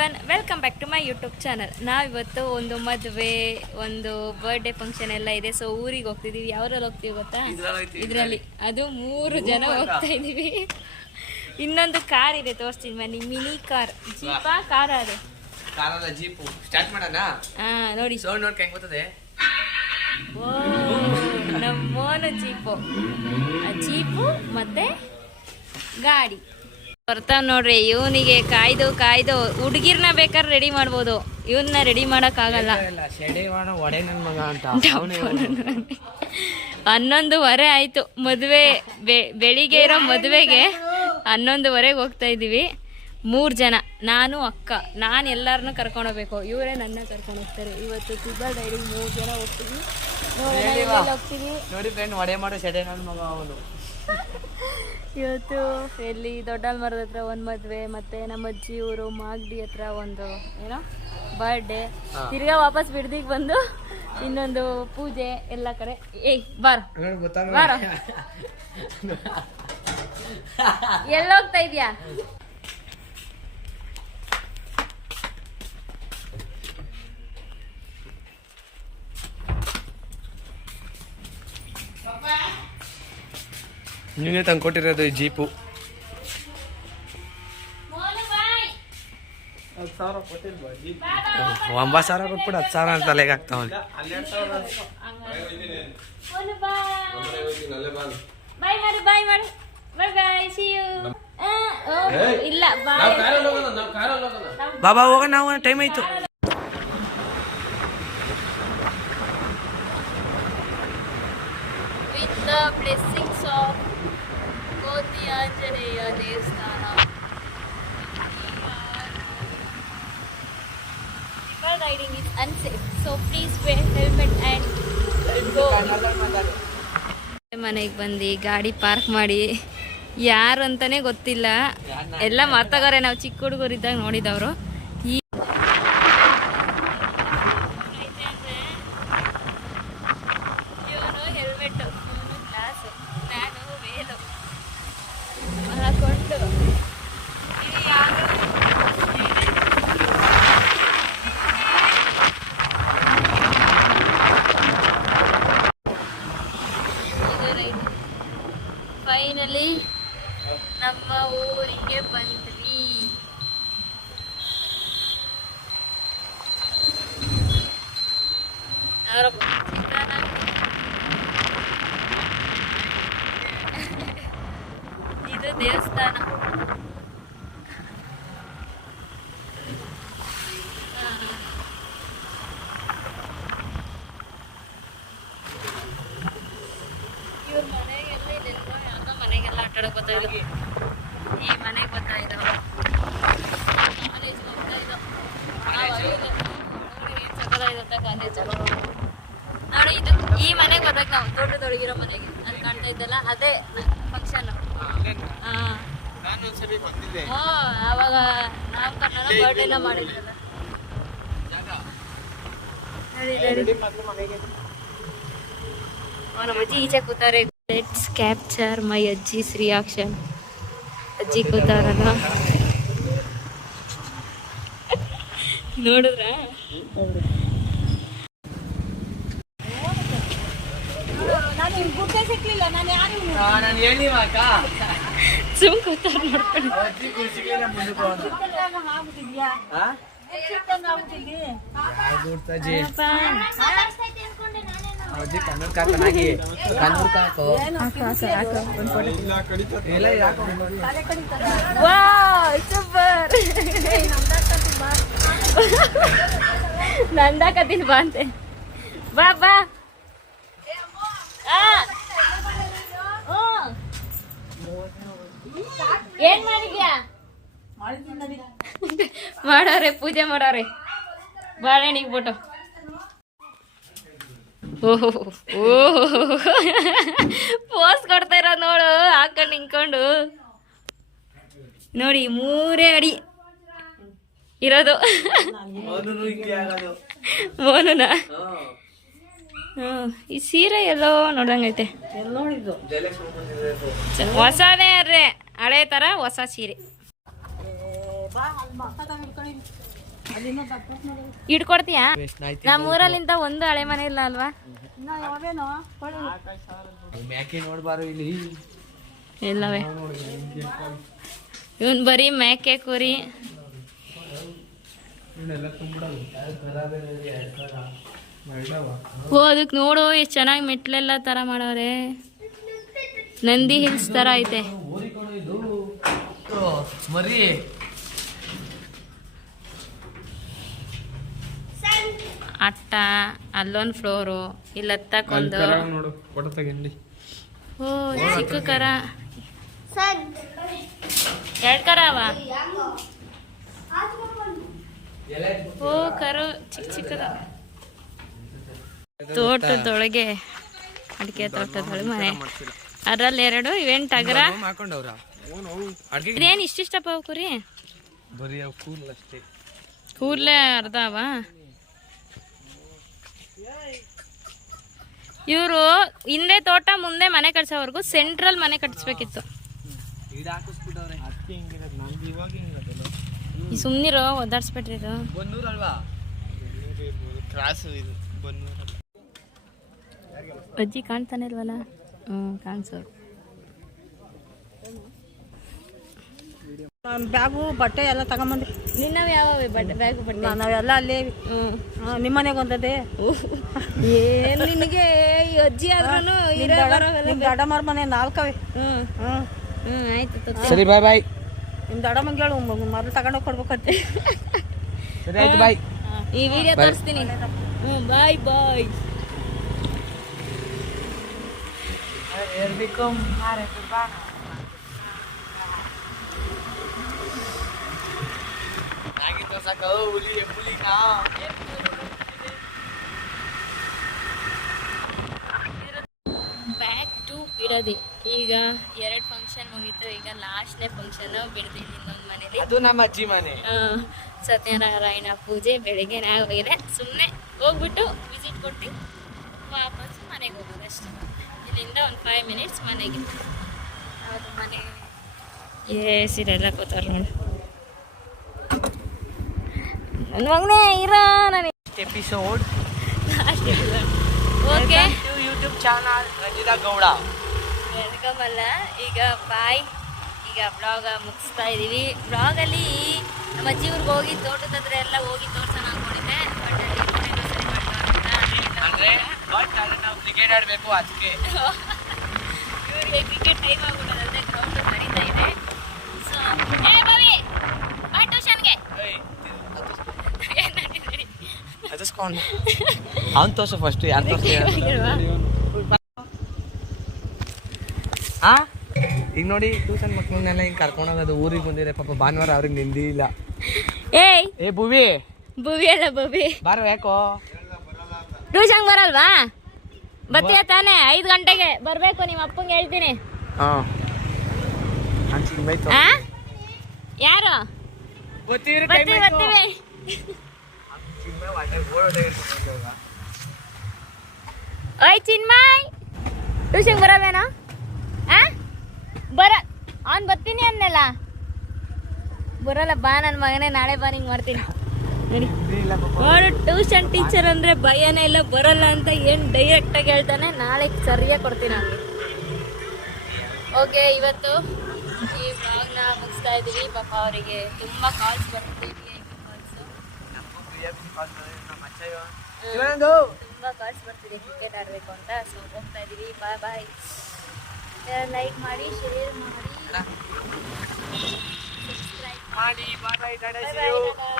Everyone, welcome back to my YouTube channel. ನಾವಿವತ್ತು ಒಂದು ಮದುವೆ, ಒಂದು ಬರ್ಡೇ ಫಂಕ್ಷನ್ ಎಲ್ಲ ಇದೆ. ಸೊ ಊರಿಗೆ ಹೋಗ್ತಿದೀವಿ. ಯಾವ್ದ್ರಲ್ಲಿ ಹೋಗ್ತೀವಿ ಗೊತ್ತಾ? ಇದರಲ್ಲಿ. ಅದು 3 ಜನ ಹೋಗ್ತಾ ಇದೀವಿ. ಇನ್ನೊಂದು ಕಾರ್ ಇದೆ, ತೋರಿಸ್ತೀನಿ ಬನ್ನಿ. Mini car. ಜೀಪಾ ಕಾರ್? ಅದು ಕಾರಲ್ಲ, ಜೀಪು. ಸ್ಟಾರ್ಟ್ ಮಾಡೋಣ? ನೋಡಿ ಸೌಂಡ್ ನೋಡ್ಕ ಹೆಂಗ್ ಗೊತ್ತದೆ. ನಮ್ಮೋನು ಜೀಪು. ಜೀಪು ಮತ್ತೆ ಗಾಡಿ ಬರ್ತಾವ್ ನೋಡ್ರಿ. ಇವನಿಗೆ ಕಾಯ್ದು ಹುಡುಗಿರ್ನ ಬೇಕಾದ್ರೆ ರೆಡಿ ಮಾಡ್ಬೋದು, ಇವನ್ನ ರೆಡಿ ಮಾಡಕ್ ಆಗಲ್ಲ. 11:15 ಆಯ್ತು ಮದುವೆ. ಬೆಳಿಗ್ಗೆ ಇರೋ ಮದುವೆಗೆ 11:15 ಹೋಗ್ತಾ ಇದೀವಿ. 3 ಜನ, ನಾನು ಅಕ್ಕ. ನಾನು ಎಲ್ಲಾರನ್ನೂ ಕರ್ಕೊಂಡು ಹೋಗ್ಬೇಕು, ಇವರೇ ನನ್ನ ಕರ್ಕೊಂಡು ಹೋಗ್ತಾರೆ. ಇವತ್ತು ಸ್ಕೂಬಾ ಡೈವಿಂಗ್ 3 ಜನ ಹೋಗ್ತೀವಿ. ನೋಡಿ ಫ್ರೆಂಡ್, ಒಡೆ ಮಾಡೋ ಸೆಡೆ ನನ್ನ ಮಗ ಅವನು. ಇವತ್ತು ಎಲ್ಲಿ ದೊಡ್ಡಲ್ ಮರದ ಹತ್ರ ಒಂದು ಮದುವೆ, ಮತ್ತೆ ನಮ್ಮ ಅಜ್ಜಿ ಊರು ಮಾಗಡಿ ಹತ್ರ ಒಂದು ಏನೋ ಬರ್ಡೇ. ತಿರ್ಗಾ ವಾಪಸ್ ಬಿಡ್ದಿಗೆ ಬಂದು ಇನ್ನೊಂದು ಪೂಜೆ ಎಲ್ಲ ಕಡೆ. ಏಯ್ ಬಾರ ಬಾರ, ಎಲ್ಲೋಗ್ತಾ ಇದ್ಯಾ? ನೀನೇ ತಂದು ಕೊಟ್ಟಿರೋದು ಈ ಜೀಪು. 9,000 ಕೊಟ್ಬಿಟ್ಟು 10,000 ಅಂತ ತಲೆಗೆ ಆಗ್ತಾವಲ್ಲಿ. ಇಲ್ಲ ಬಾಬಾ ಹೋಗೋಣ, ನಾವು ಟೈಮ್ ಆಯ್ತು. with the blessings of ಕೋತಿ ಆಂಜನೇಯ ದೇವಸ್ಥಾನ. River riding is unsafe, so please wear helmet and go. ಮನೆಗೆ ಬಂದು ಗಾಡಿ ಪಾರ್ಕ್ ಮಾಡಿ, ಯಾರು ಅಂತಾನೆ ಗೊತ್ತಿಲ್ಲ, ಎಲ್ಲ ಮರ್ತಗಾರೆ. ನಾವು ಚಿಕ್ಕ ಹುಡುಗರಿದ್ದಾಗ ನೋಡಿದವರು. ಫೈನಲಿ ನಮ್ಮ ಊರಿಗೆ ಬಂದ್ವಿ. ಇದು ದೇವಸ್ಥಾನ. ಇವ್ರ ಮನೆಗೆಲ್ಲ ಇದೆಲ್ಲ ಯಾವ್ದೋ ಮನೆಗೆಲ್ಲ ಆಟ ಆಡಕ್ ಗೊತ್ತಾಯಿಲ್ಲ. ಈ ಮನೆಗೆ ಗೊತ್ತಾಯಿದ್ದಾವ, ಕಾಲೇಜ್ಗೆ ಹೋಗ್ತಾ ಇದ್ದೋ. ಕಾಲೇಜ್ ನೋಡಿ, ಇದು ಈ ಮನೆಗೆ ಹೋದಾಗ ನಾವು ದೊಡ್ಡದೊಳಗಿರೋ ಮನೆಗೆ ಅದು ಕಾಣ್ತಾ ಇದ್ದಲ್ಲ, ಅದೇ ಫಂಕ್ಷನ್. ಆವಾಗ ನಾವು ಕನ್ನಡ ಬರ್ಡೇನ ಮಾಡಿದ್ರಲ್ಲ. ನಮ್ಮ ಅಜ್ಜಿ ಈಚೆ ಕೂತಾರೆ. ಲೆಟ್ಸ್ ಕ್ಯಾಪ್ಚರ್ ಮೈ ಅಜ್ಜಿಸ್ ರಿಯಾಕ್ಷನ್. ಅಜ್ಜಿ ಕೂತಾರಲ್ಲ, ನೋಡಿದ್ರ? ಸುಮ್ ಕೂತಾರ ನೋಡ್ಕೊಂಡು. ನಂದಾಕತೀನಿ ಬಾ ಅಂತೆ. ಬಾ ಬಾ. ಏನ್ ಮಾಡಿದ್ಯಾ? ಮಾಡಾರೆ, ಪೂಜೆ ಮಾಡಾರೆ. ಬಾಳೆಹಣ್ಣಿಗೆ ಬಿಟ್ಟು ಓಹೋ ಪೋಸ್ ಕೊಡ್ತಾ ಇರೋ ನೋಡು, ಹಾಕೊಂಡು ನಿಂತ್ಕೊಂಡು. ನೋಡಿ 3 ಅಡಿ ಇರೋದು ಮೋನುನ. ಈ ಸೀರೆ ಎಲ್ಲೋ ನೋಡಂಗೈತೆ. ಹೊಸನೇ ಅರ್ರೆ, ಹಳೆ ತರ ಹೊಸ ಸೀರೆ. ಇಟ್ಕೊಡ್ತೀಯಾ? ನಮ್ಮೂರಲ್ಲಿಂದ ಒಂದು ಹಳೆ ಮನೆ ಇಲ್ಲ ಅಲ್ವಾ? ಮ್ಯಾಕೆ ನೋಡ್ಬಾರು ಇಲ್ಲಿ ಇಲ್ಲವೇ ಇವನ್ ಬರೀ ಮೇಕೆ ಕುರಿ. ಓ ಅದಕ್ಕೆ ನೋಡು ಎಷ್ಟು ಚೆನ್ನಾಗಿ ಮೆಟ್ಲೆಲ್ಲ ತರ ಮಾಡವ್ರೆ. ನಂದಿ ಹಿಲ್ಸ್ ತರ ಐತೆ. ಮರಿ ಅಟ್ಟ ಅಲ್ಲೊಂದು ಫ್ಲೋರು, ಇಲ್ಲಿ ಹತ್ತಕ್ಕೊಂದು. ಓ ಚಿಕ್ಕ ಕರ, 2 ಕರ ಅವ. ಓ ಕರು ಚಿಕ್ಕ ಚಿಕ್ಕದ. ತೋಟದೊಳಗೆ ಅಡಿಕೆ ತೋಟದೊಳಗೆ ಮನೆ, ಅದ್ರಲ್ಲಿ 2 ಇವೇನ್ ಟಗರ. ಇದೇನು ಇಷ್ಟಿಷ್ಟಪ್ಪ ಕುರಿ? ಕೂರ್ಲೆ ಅರ್ಧ ಅವ. ಇವರು ಹಿಂದೆ ತೋಟ ಮುಂದೆ ಮನೆ ಕಟ್ಸೋವರೆಗೂ ಸೆಂಟ್ರಲ್ ಮನೆ ಕಟ್ಟಿಸ್ಬೇಕಿತ್ತು. ಸುಮ್ನಿರೋ ಒದ್ದಾಡ್ಸ್ಬಿಟ್ರಿ. ಇದು ಅಜ್ಜಿ ಕಾಣ್ತಾನೆ ಇಲ್ವಲ್ಲ? ಕಾಣಿಸೋರು. ಬ್ಯಾಗು ಬಟ್ಟೆ ಎಲ್ಲ ತಗೊಂಬಂದ್ರಿ. ನಿನ್ನವ್ ಯಾವ ಬ್ಯಾಗು ಬಟ್ಟೆ? ನಾವೆಲ್ಲ ಅಲ್ಲೇ ನಿಮ್ಮ ಮನೆಗೆ ಒಂದದೆ. ಏನ್ ನಿನಗೆ ಈ ಅಜ್ಜಿ ಆದ್ರೂ ದೊಡ್ಡಮ್ಮರ ಮನೆ 4 ಅವೆ. ಆಯ್ತು ಸರಿ ಬಾಯ್ ಬಾಯ್. ನಿಮ್ ದೊಡ್ಡಮ್ಮಂಗೆ ಹೇಳು ಮರಳು ತಗೊಂಡೋಗಿ ಕೊಡ್ಬೇಕಂತೆ. ಸರಿ ಆಯ್ತು ಬಾಯ್. ಈ ವಿಡಿಯೋ ತೋರಿಸ್ತೀನಿ. Bye bye. ಬ್ಯಾಕ್ ಟು ಬಿಡೋದಿ. ಈಗ 2 ಫಂಕ್ಷನ್ ಮುಗೀತು. ಈಗ ಲಾಸ್ಟ್ನೇ ಫಂಕ್ಷನ್ ಬಿಡ್ತೀನಿ ಇನ್ನೊಂದು ಮನೇಲಿ. ಅದು ನಮ್ಮ ಅಜ್ಜಿ ಮನೆ. ಸತ್ಯನಾರಾಯಣ ಪೂಜೆ ಬೆಳಿಗ್ಗೆ ಹೋಗಿದೆ. ಸುಮ್ಮನೆ ಹೋಗ್ಬಿಟ್ಟು ವಿಸಿಟ್ ಕೊಟ್ಟು ವಾಪಸ್ ಮನೆಗೆ ಹೋಗೋದು ಅಷ್ಟೇ. ಇಲ್ಲಿಂದ ಒಂದು 5 ಮಿನಿಟ್ಸ್ ಮನೆಗೆ. ಅದು ಮನೆ ಸೀರೆಲ್ಲ ಕೂತಾರ ನೋಡಿ. ನನ್ನ ಮಗನೇ ಇರೋ ನನಗೆ episode okay. YouTube channel Ranjitha Gowda. Welcome ಅಲ್ಲ. ಈಗ ಬಾಯ್. ಈಗ ಬ್ಲಾಗ ಮುಗಿಸ್ತಾ ಇದ್ದೀವಿ. ಬ್ಲಾಗಲ್ಲಿ ನಮ್ಮ ಅಜ್ಜಿ ಊರಿಗೆ ಹೋಗಿ ತೋಟದ ಹತ್ರ ಎಲ್ಲ ಹೋಗಿ ತೋರ್ಸೋಣ ಅನ್ಕೊಂಡಿದ್ದೆ. ಬಟ್ ಅಲ್ಲಿ ರೋಡೇನೋ ಸರಿ ಬಟ್ ಅಲ್ಲಿ ನಾವು ಕ್ರಿಕೆಟ್ ಆಡಬೇಕು ಅದಕ್ಕೆ. ಇವರಿಗೆ ಕ್ರಿಕೆಟ್ ಟೈಮ್ ಆಗ್ಬಿಟ್ಟದಂತೆ. ಗ್ರೌಂಡ್ ಕರೀತಾ ಇದೆ. ಸೊ ಏ ಬಾವಿ ಬಾ ಟ್ಯೂಷನ್ಗೆ. ಅದಸ್ಕೊಂಡು ಅವ್ನು ತೋರ್ಸು ಫಸ್ಟ್. ಯಾರು ತೋರಿಸ್ತೀವಿ? ಹಾ ಈಗ ನೋಡಿ ಟ್ಯೂಷನ್ ಮಕ್ಕಳನ್ನೆಲ್ಲ ಹಿಂಗೆ ಕರ್ಕೊಂಡು ಹೋಗೋದು. ಊರಿಗೆ ಬಂದಿದೆ ಪಾಪ ಭಾನುವಾರ ಅವ್ರಿಗೆ ನಿಂದಿ ಇಲ್ಲ. ಏಯ್ ಏ ಭುವಿ ಭುವಿ ಅಲ್ಲ ಭುವಿ. ಬಾರೋ. ಯಾಕೋ ಟ್ಯೂಷನ್ ಬರಲ್ವಾ? ಬರ್ತೀಯ ತಾನೇ? 5 ಗಂಟೆಗೆ ಬರ್ಬೇಕು. ನಿಮ್ಮ ಅಪ್ಪಂಗೆ ಹೇಳ್ತೀನಿ. ಯಾರು ಬರ್ತೀವಿ. ಓಯ್ ಚಿನ್ಮಯ್, ಟ್ಯೂಷನ್ ಬರಲ್ವೇನೋ? ಅವ್ನು ಬರ್ತೀನಿ ಅನ್ನಲ್ಲ. ಬರೋಲ್ಲ ಬಾ ನನ್ನ ಮಗನೇ. ನಾಳೆ ಬಾ ಹಿಂಗೆ ಮಾಡ್ತೀನಿ ನೋಡಿ. ನೋಡು ಟ್ಯೂಷನ್ ಟೀಚರ್ ಅಂದರೆ ಭಯನೇ ಇಲ್ಲ. ಬರಲ್ಲ ಅಂತ ಏನು ಡೈರೆಕ್ಟಾಗಿ ಹೇಳ್ತಾನೆ. ನಾಳೆ ಸರಿಯಾಗಿ ಕೊಡ್ತೀನಿ ಅವ್ನಿಗೆ. ಓಕೆ, ಇವತ್ತು ಈ ಬ್ಲಾಗ್ನ ಮುಗಿಸ್ತಾ ಇದ್ದೀವಿ. ಪಾಪ ಅವರಿಗೆ ತುಂಬ ಕಾಲ್ಸ್ ಬರ್ತಿದೆ. ತುಂಬ ಕಾಲ್ಸ್ ಬರ್ತಿದೆ ಕ್ರಿಕೆಟ್ ಆಡಬೇಕು ಅಂತ. ಸೊ ಹೋಗ್ತಾ ಇದ್ದೀವಿ. ಬಾಯ್ ಬಾಯ್. ಲೈಕ್ ಮಾಡಿ, ಶೇರ್ ಮಾಡಿ, ಸಬ್ಸ್ಕ್ರೈಬ್ ಮಾಡಿ. ಬಾಯ್ ಬಾಯ್.